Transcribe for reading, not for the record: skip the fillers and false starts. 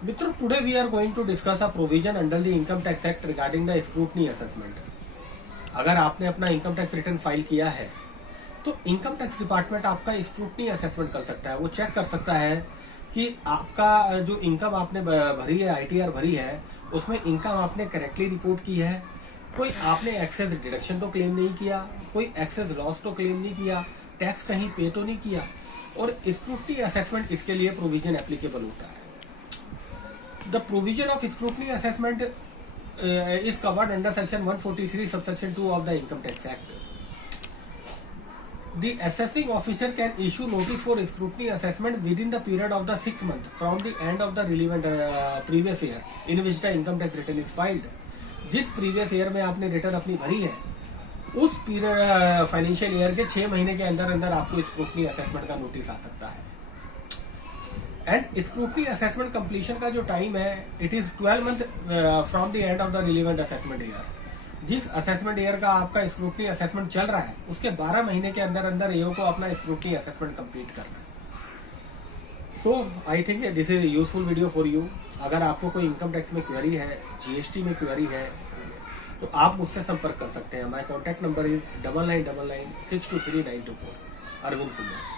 Mitra, today we are going to discuss a provision under the Income Tax Act regarding the scrutiny assessment. अगर आपने अपना income tax return file किया है तो income tax department आपका scrutiny assessment कर सकता है। वो चेक कर सकता है कि आपका जो इनकम आपने भरी है, आईटीआर भरी है, उसमें इनकम आपने करेक्टली रिपोर्ट की है, कोई आपने एक्सेस डिडक्शन तो क्लेम नहीं किया, कोई एक्सेस लॉस तो क्लेम नहीं किया, टैक्स कहीं पे तो नहीं किया। और स्क्रूटनी असेसमेंट इसके लिए प्रोविजन एप्लीकेबल होता है। The provision of scrutiny assessment is covered under section 143 subsection 2 of the Income Tax Act. The assessing officer can issue notice for scrutiny assessment within the period of the 6 months from the end of the relevant previous year in which the income tax return is filed. जिस previous year में आपने return अपनी भरी है, उस period financial year के 6 महीने के अंदर अंदर आपको स्क्रूटनी असेसमेंट का नोटिस आ सकता है। एंड स्क्रूटनी असेसमेंट कंप्लीशन का जो टाइम है, it is 12 month from the end of the relevant assessment year. जिस असेसमेंट ईयर का आपका स्क्रूटनी असेसमेंट चल रहा है, उसके 12 महीने के अंदर अंदर एओ को अपना स्क्रूटनी असेसमेंट कंप्लीट करना है। So I think this is useful video for you. अगर आपको कोई इनकम टैक्स में क्वेरी है, जीएसटी में क्वेरी है, तो आप मुझसे संपर्क कर सकते हैं। My contact number is 9999 623 924। Arvind Kumar.